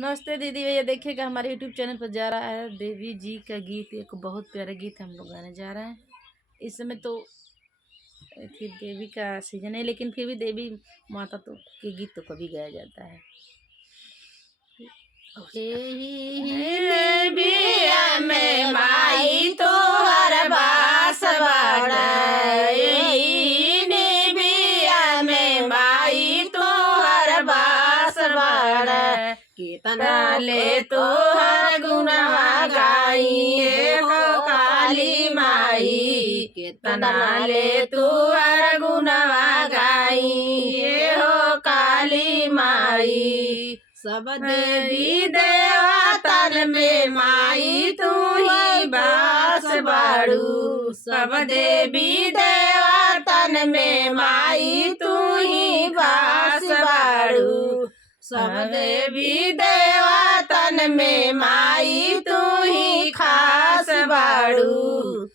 नमस्ते दीदी भैया, देखिएगा हमारे यूट्यूब चैनल पर जा रहा है देवी जी का गीत। एक बहुत प्यारा गीत हम लोग गाने जा रहे हैं। इस समय तो फिर देवी का सीजन है, लेकिन फिर भी देवी माता तो के गीत तो कभी गाया जाता है। बिया में माई तो हर बास बिया में माई तो हर बास कितना ले तो हर गुनवा गाई हो काली माई, कितना ले तू हर गुनवा गाई हो काली माई। सब देवी देवतन में माई तू ही बास बाड़ू, सब देवी देवतन में माई तू ही बास बाड़ू, सब देवी देवतन में माई तू ही खास बाड़ू।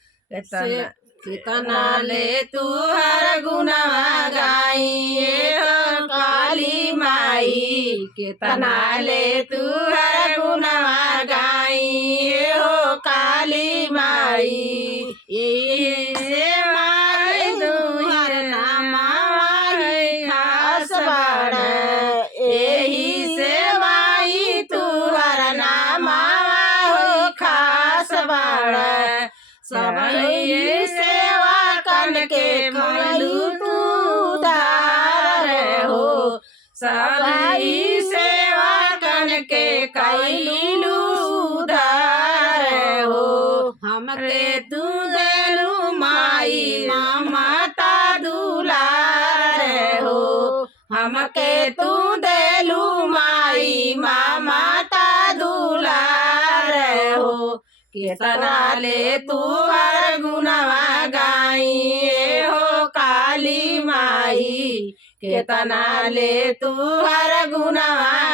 कितना ले तू हर गुनवा गाई हो काली माई, कितना ले तू हर गुनवा गाई हो काली माई। ये माई तू हर नामा खास बाड़, यही से माई तू हर नामा हो खास बाड़। सब ये सेवा कन के कलू तू दार हो, सब ही सेवा कन के कैलू दार हो। हमके तू देलू माई माता दुलार हो, हमके तू देलू माई माता दुलार हो। कितना ले तू हर गुनवा गाई हो काली माई, कितना ले तू हर गुनवा